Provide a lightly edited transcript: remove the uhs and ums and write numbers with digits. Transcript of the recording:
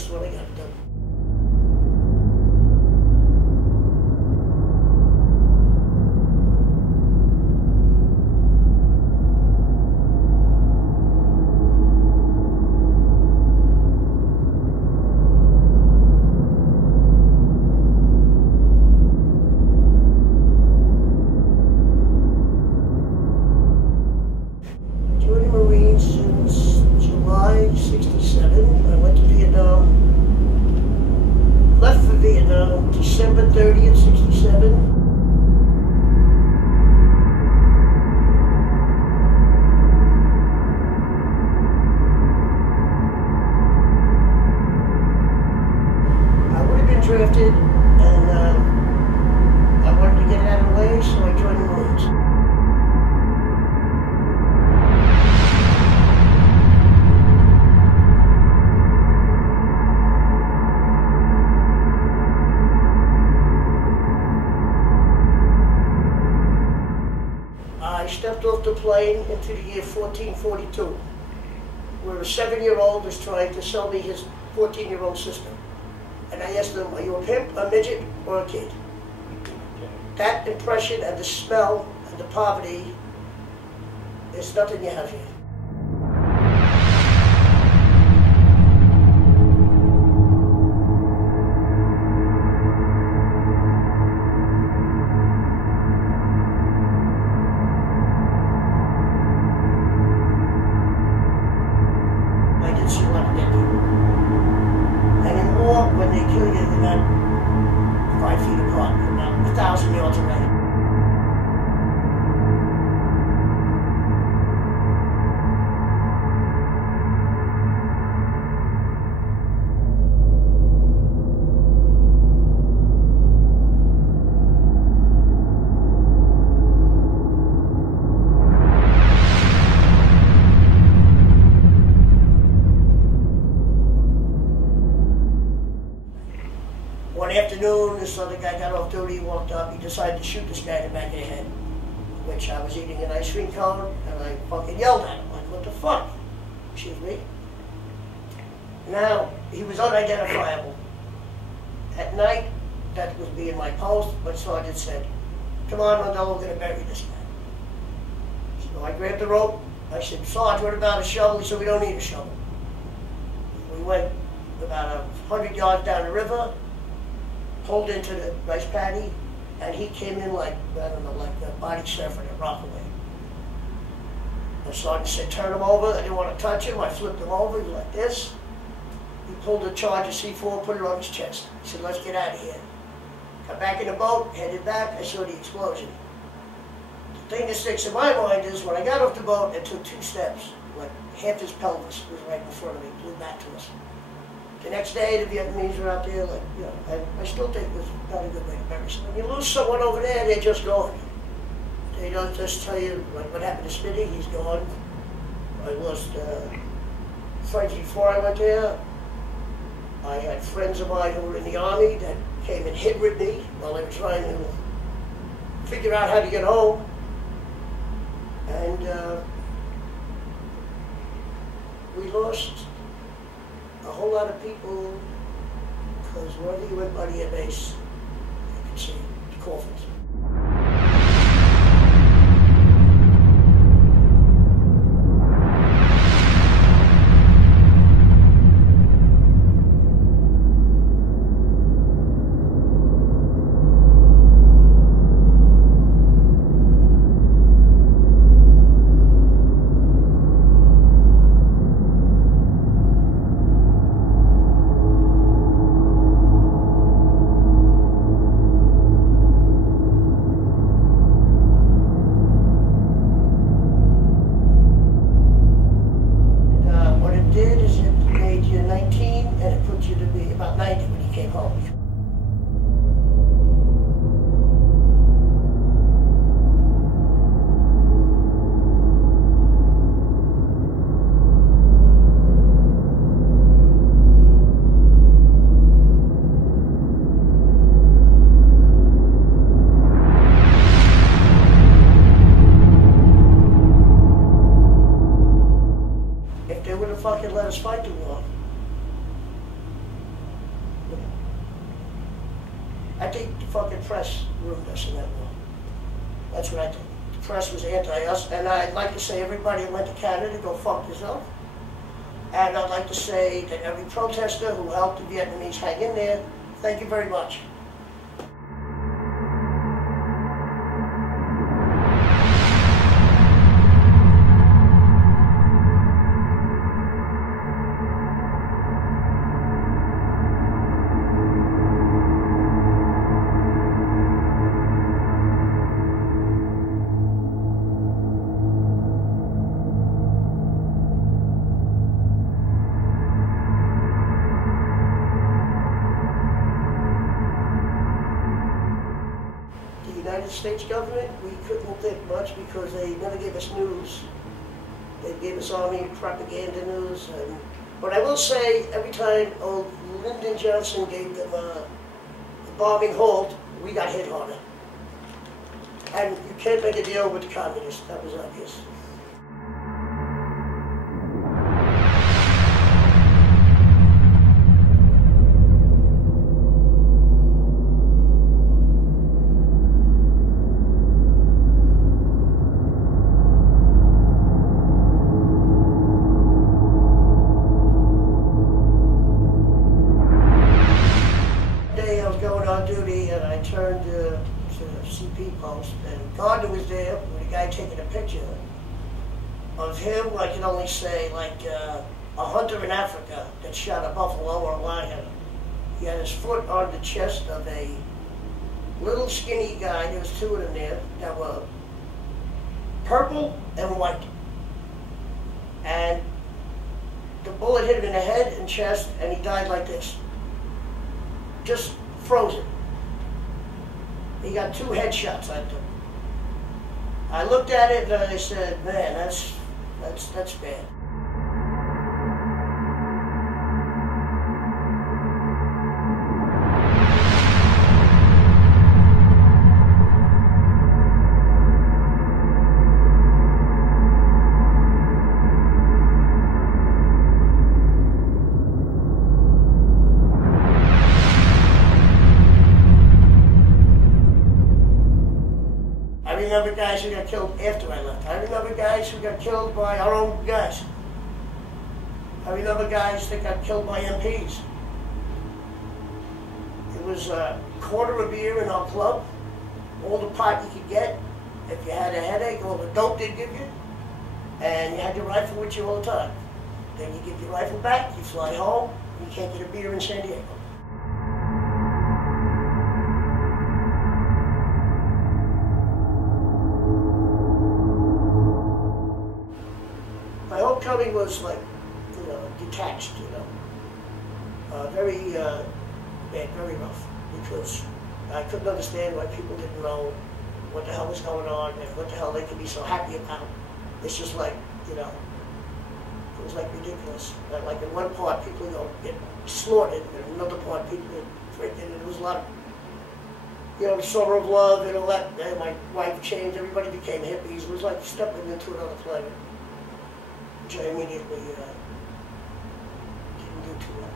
just what I got to do. Joined the Marines since July '67. I went to Vietnam. Left for Vietnam December 30th, '67. I would have been drafted, and I wanted to get it out of the way, so I joined the Marines. I stepped off the plane into the year 1442, where a 7-year-old was trying to sell me his 14-year-old sister. And I asked him, are you a pimp, a midget, or a kid? That impression and the smell and the poverty is nothing you have here. I did see a lot of dead people. And in war, when they kill you, they're not 5 feet apart, they're about 1,000 yards away. One afternoon, this other guy got off duty, walked up, he decided to shoot this guy in the back of the head, which I was eating an ice cream cone, and I fucking yelled at him, like, what the fuck? Excuse me. Now, he was unidentifiable. At night, that was being my post, but Sergeant said, come on, Mandela, we're gonna bury this guy. So I grabbed the rope, I said, Sarge, what about a shovel? He said, we don't need a shovel. We went about 100 yards down the river, pulled into the rice paddy, and he came in like, I don't know, like a body surfer at Rockaway. The sergeant said, turn him over. I didn't want to touch him. I flipped him over. He was like this. He pulled the charge of C4, put it on his chest. He said, let's get out of here. Got back in the boat, headed back. I saw the explosion. The thing that sticks in my mind is when I got off the boat and took 2 steps, like half his pelvis was right in front of me, blew back to us. The next day, the Vietnamese were out there, like, you know, I still think it was not a good way to bury someone. When you lose someone over there, they're just gone. They don't just tell you, like, what happened to Smitty, he's gone. I lost friends before I went there. I had friends of mine who were in the Army that came and hid with me while they were trying to figure out how to get home. And we lost a whole lot of people, because wherever you went by the air base, you could see the coffins. Fucking let us fight the war. fucking press ruined us in that war. That's what I think. The press was anti-us, and I'd like to say everybody who went to Canada, go fuck yourself. And I'd like to say that every protester who helped the Vietnamese hang in there, thank you very much. The United States government, we couldn't think much because they never gave us news. They gave us army propaganda news. But I will say, every time old Lyndon Johnson gave them a bombing halt, we got hit harder. And you can't make a deal with the communists, that was obvious. On duty, and I turned to CP post, and Gardner was there with a guy taking a picture of him. I can only say like a hunter in Africa that shot a buffalo or a lion. He had his foot on the chest of a little skinny guy. There was two of them there that were purple and white, and the bullet hit him in the head and chest, and he died like this, just frozen. He got 2 headshots, I took. I looked at it and I said, man, that's bad. I remember guys who got killed after I left. I remember guys who got killed by our own guys. I remember guys that got killed by MPs. It was a quarter of beer in our club, all the pot you could get, if you had a headache, all the dope they'd give you, and you had your rifle with you all the time. Then you give your rifle back, you fly home, and you can't get a beer in San Diego. My homecoming was like, you know, detached, you know. Very bad, very rough, because I couldn't understand why people didn't know what the hell was going on and what the hell they could be so happy about. It's just like, you know, it was like ridiculous. Like in one part, people, you know, get slaughtered, and in another part, people get freaking, and there was a lot of, you know, summer of love and all that. And my wife changed, everybody became hippies. It was like stepping into another planet, which I immediately didn't do too well.